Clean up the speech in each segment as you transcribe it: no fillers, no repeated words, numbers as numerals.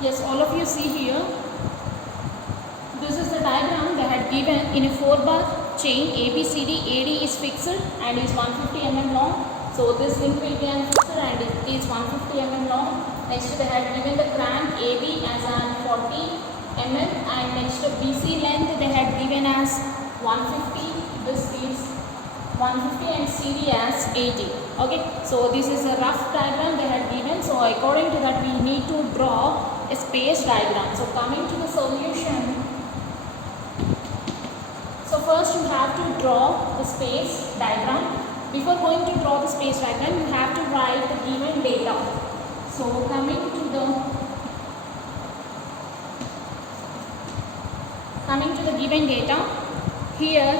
Yes, all of you see here. This is the diagram they had given in a 4-bar chain ABCD. AD is fixed and is 150 mm long. So this link will be fixed and it is 150 mm long. Next they had given the crank AB as an 40 mm and next BC length they had given as 150. This is 150 and CD as 80. Okay, so this is a rough diagram they had given. So according to that we need to draw a space diagram. So coming to the solution. So first you have to draw the space diagram. Before going to draw the space diagram, you have to write the given data. So coming to the given data, here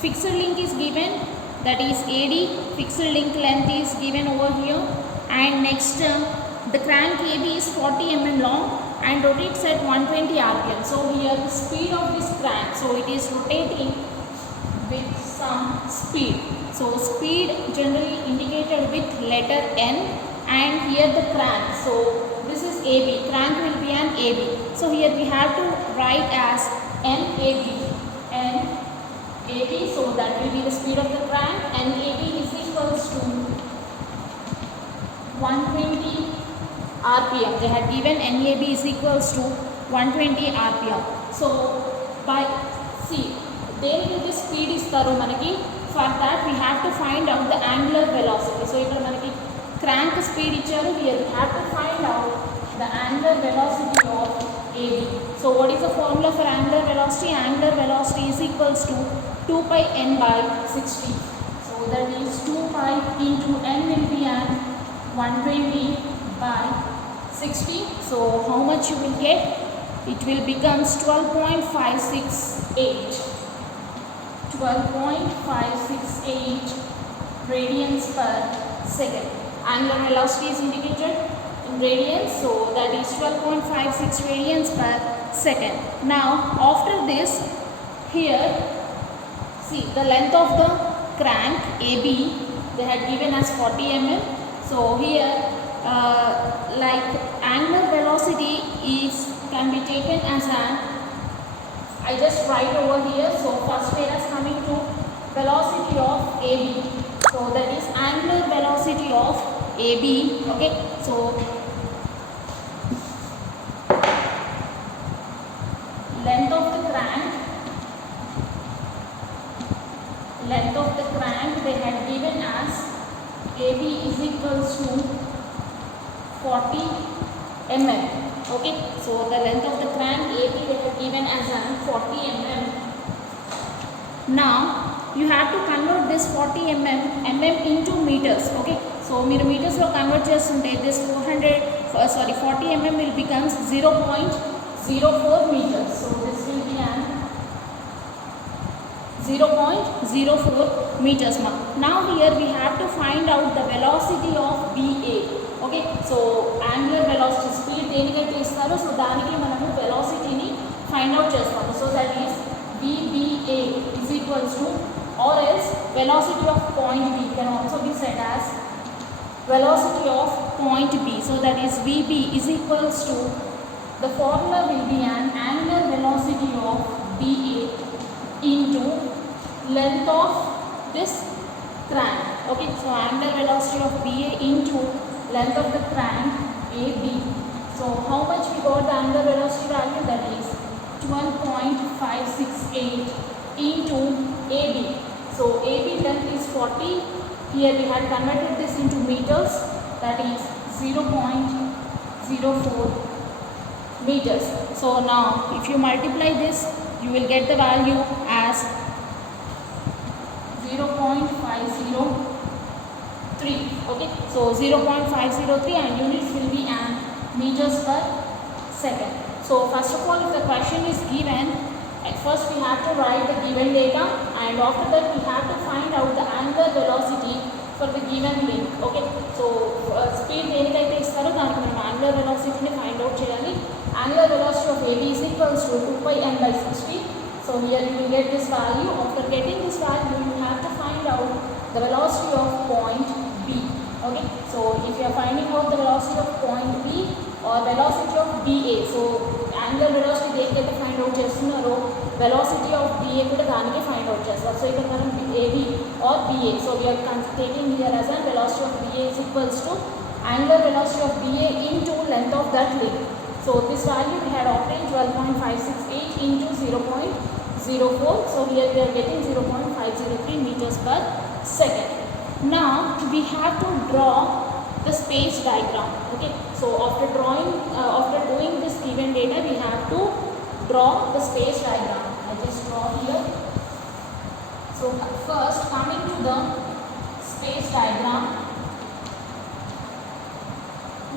fixed link is given, that is AD, fixed link length is given over here, and next the crank AB is 40 mm long and rotates at 120 rpm. So here the speed of this crank, so it is rotating with some speed. So speed generally indicated with letter N, and here the crank. So this is AB, crank will be an AB. So here we have to write as NAB, NAB, so that will be the speed of the crank. NAB is equals to 120 rpm. They had given NAB is equals to 120 rpm. So by there will be speed istaru manaki. For that we have to find out the angular velocity. So ikkada manaki crank speed icharu, here we have to find out the angular velocity of AB. So what is the formula for angular velocity? Angular velocity is equals to 2 pi n by 60. So that is 2 pi into n will be an 120 by 60. So how much you will get? It will becomes 12.568. 12.568 radians per second. Angular velocity is indicated in radians, so that is 12.56 radians per second. Now after this, here see the length of the crank AB they had given as 40 mm. So here like angular velocity can be taken as an, I just write over here. So first whereas coming to velocity of AB, so that is angular velocity of AB. Okay, so length of the crank they had given as AB is equals to 40 mm. Okay, so the length of the crank AB they have given as 40 mm. Now you have to convert this 40 mm into meters. Okay, so మీరు meters లో convert చేస్తుంటే this 40 mm will becomes 0.04 meters. So this will be an 0.04 meters. Now here we have to find out the velocity of BA. Okay, so angular velocity speed దేనికైతే ఇస్తారో so దానికి మనము velocity find out చేస్తాము. So that is VBA is equals to, or else velocity of point B can also be said as velocity of point B. So that is VB is equals to, the formula will be an angular velocity of BA into length of this crank. Okay, so angular velocity of BA into length of the crank AB. So how much we got the angular velocity value? That is 12.568 into AB. So AB length is 40. Here we had converted this into meters. That is 0.04 meters. So now if you multiply this, you will get the value as 0.503. Okay, so 0.503 and units will be an meters per second. So first of all, if the question is given, at first we have to write the given data, and after that we have to find out the angular velocity for the given link. Okay, so speed దేనికైతే ఇస్తారో దానికి మనం angular velocity ని find out చేయాలి. Angular velocity of AB is equals to 2 pi n by 60. So here you will get this value. After getting this value, you have to find out the velocity of point B. Okay, so if you are finding out the velocity of point B or velocity of BA, so angular velocity దేనికైతే find out చేస్తున్నారో velocity of BA కూడా దానికే find out చేస్తారు. So ఇక్కడ మనం AB or BA, so we are taking here as a velocity of BA is equals to angular velocity of BA into length of that link. So this value we had obtained 12.568 into 0.04, so here we are getting 0.503 meters per second. Now we have to draw the space diagram. Okay, so after doing this given data, we have to draw the space diagram. I just draw here. So first, coming to the space diagram,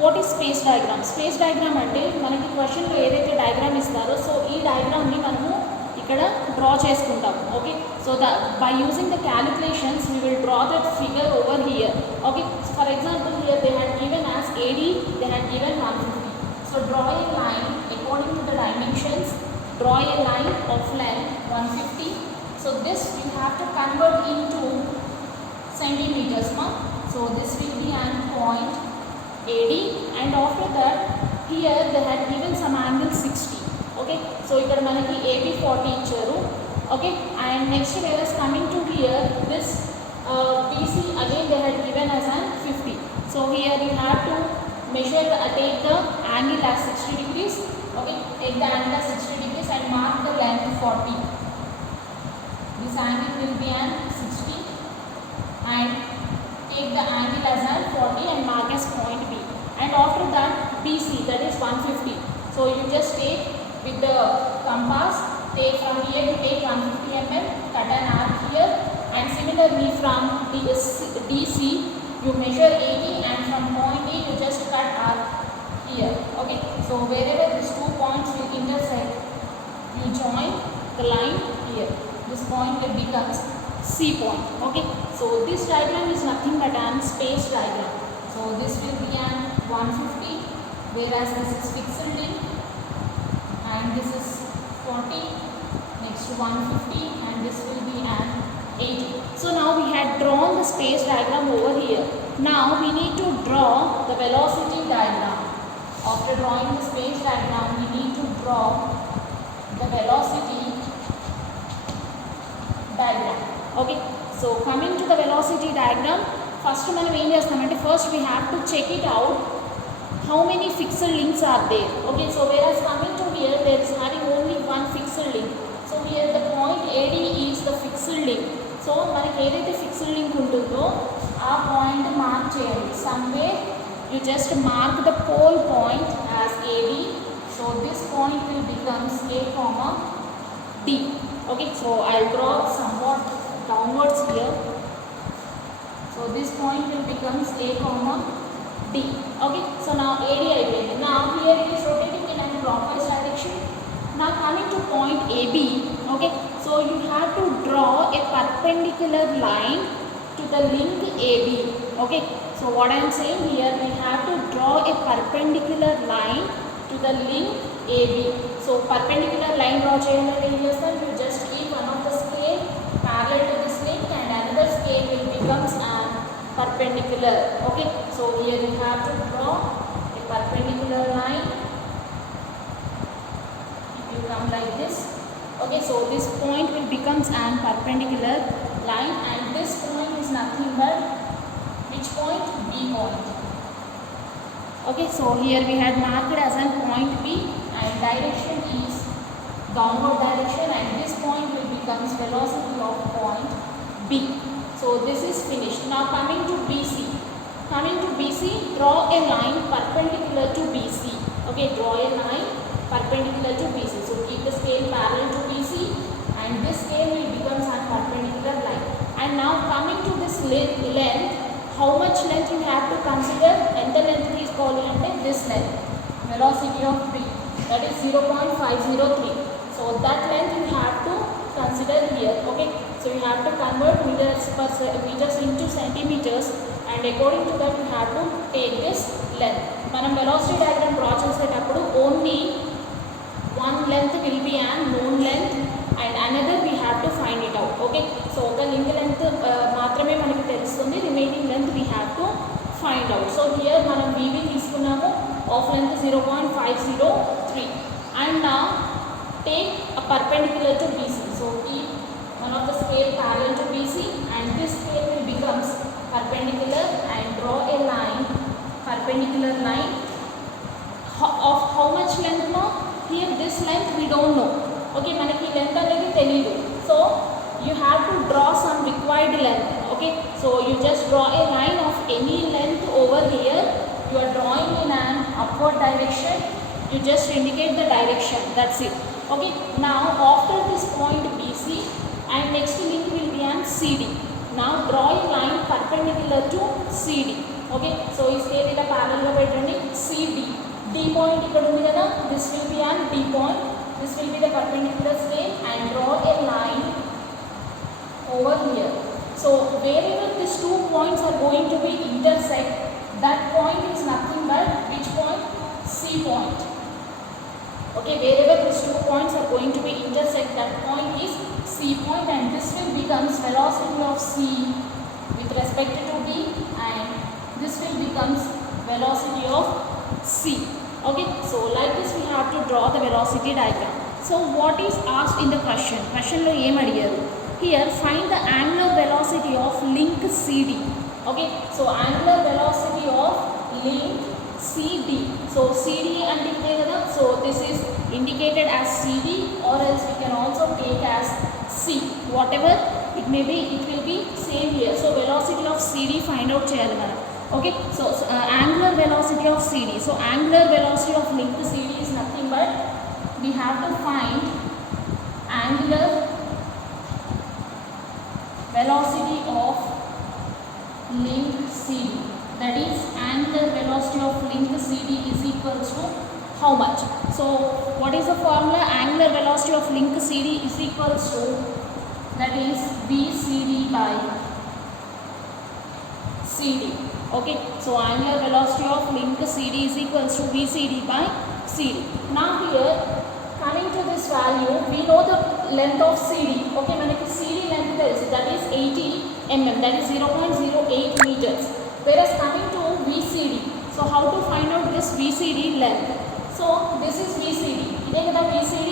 what is space diagram? Space diagram అంటే మనకి question లో ఏదైతే diagram ఇస్తారో so ఈ diagram ని మనము ఇక్కడ draw చేసుకుంటాం. Okay, so by using the calculations we will draw that figure over here. Okay, so for example here they had given as AD, they had given 150. So draw a line according to the dimensions, draw a line of length 150. So this we have to convert into centimeters. So this will be an point AD, and after that here they had given some angle 60. Okay, so ఇక్కడ మనకి AB 40 ఇచ్చారు. Okay, and next whereas coming to here this BC again they had given as an 50. So here you have to measure take the angle as 60 degrees. Okay, take the angle as 60 degrees and mark the length 40. This angle will be an 60 and take the angle as an 40 and mark as point B. And after that BC, that is 150. So you just take with the compass, take from here to take 150 mm, cut an arc here, and similarly from DC you measure 80 and from point A you just cut arc here. Okay, so wherever these 2 points will intersect, you join the line here. This point will becomes C point. Okay, so this diagram is nothing but an space diagram. So this will be an 150, whereas this is fixed length, and this is 40, next to 150, and this will be an 80. So now we had drawn the space diagram over here. Now we need to draw the velocity diagram. After drawing the space diagram, we need to draw the velocity diagram. Okay, so coming to the velocity diagram, first మనం ఏం చేస్తామంటే first we have to check it out how many fixed links are there. Okay, so whereas coming to here there is having only one fixed link. So here the point AD is the fixed link. So మనకి ఏదైతే fixed link ఉంటుందో ఆ point mark చేయండి. Somewhere you just mark the pole point as AB. So this point will becomes A comma D. Okay, so I'll draw somewhat downwards here. So this point will becomes A comma D. Okay, so now AD again. Now here it is rotating in a clockwise direction. Now coming to point AB. Okay, so you have to draw a perpendicular line to the link AB. Okay, so what I am saying here, we have to draw a perpendicular line to the link AB. So perpendicular line draw చేయాలంటే ఏం చేస్తారు, you just keep one of the scale parallel to this link and another scale will becomes an perpendicular. Okay, so here you have to draw a perpendicular line. If you come like this, okay, so this point will becomes an perpendicular line, and this point is nothing but which point? B point. Okay, so here we had marked as a point B and direction is downward direction, and this point will becomes velocity of point B. So this is finished. Now coming to BC. Coming to BC, draw a line perpendicular to BC. Okay, draw a line perpendicular to BC. So keep the scale parallel to BC and this scale will becomes a perpendicular line. And now coming to this length, how much length you have to consider? And the length is called this length, velocity of B, that is 0.503. So that length you have to consider here. Okay, so you have to convert meters into centimeters, and according to that you have to take this length. మనం velocity diagram draw చేసేటప్పుడు only one length will be an known length and another we have to find it out. Okay, so ఒక link length మాత్రమే మనకు తెలుస్తుంది, remaining length we have to here మనం BB తీసుకున్నాము of length 0.503 and now take a perpendicular to BC. So keep one of the scale parallel to BC and this scale will becomes perpendicular and draw a line, perpendicular line of how much length now? Here this length we don't know. Okay, manaki length anedi teliyadu. So you have to draw some required length. Okay, so you just draw a line of any length over here. You are drawing in an upward direction. You just indicate the direction. That's it. Okay, now after this point BC and next link will be an CD. Now draw a line perpendicular to CD. Okay, so is scale ila parallel ga pettandi CD. D point ikkada undi kada, this will be an D point. This will be the perpendicular scale and draw a line over here. So wherever these 2 points are going to be intersect, that point is nothing but which point? C point. Okay, wherever these 2 points are going to be intersect, that point is C point and this will becomes velocity of C with respect to D and this will becomes velocity of C. Okay, so like this we have to draw the velocity diagram. So what is asked in the question? Question lo em adigaru? Here find the angular velocity of link CD. Okay, so angular velocity of link CD. So CD ante inde kada, so this is indicated as CD or else we can also take as C. Whatever it may be, it will be same here. So velocity of CD find out cheyali manam. Okay, so angular velocity of CD. So angular velocity of link CD is nothing but we have to find angular velocity of link CD. That is angular velocity of link CD is equals to how much? So what is the formula? Angular velocity of link CD is equals to, that is VCD by CD. Okay, so angular velocity of link CD is equals to VCD by CD. Now here coming to this value, we know the length of CD. Okay, manaki CD length telusu, that is 80 mm, that is 0.08 meters. Whereas coming to VCD, so how to find out this VCD length? So this is VCD. Ide kada VCD.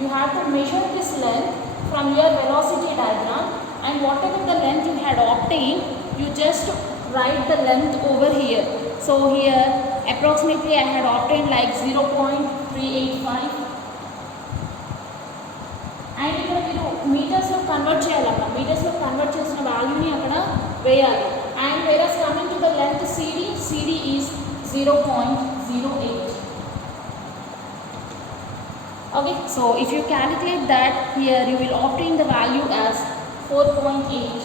You have to measure this length from your velocity diagram and whatever the length you had obtained, you just write the length over here. So here approximately I had obtained like 0.385 and ఇక్కడ మీరు మీటర్స్లో convert చేయాలన్న, మీటర్స్లో convert చేసిన వాల్యూని అక్కడ వేయాలి. And whereas coming to the length CD is 0.08. Okay, so if you calculate that, here you will obtain the value as 4.8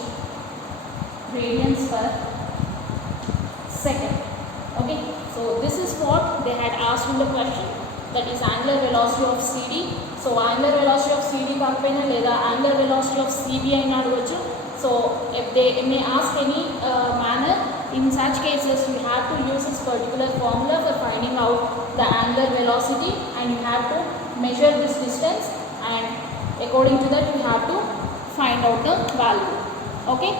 radians per second. Okay, so this is what they had asked in the question, that is angular velocity of CD. So angular velocity of CD కాకపోయినా లేదా angular velocity of CB అయినా అడగచ్చు. So if they may ask any manner, in such cases you have to use this particular formula for finding out the angular velocity and you have to measure this distance and according to that you have to find out the value. Okay.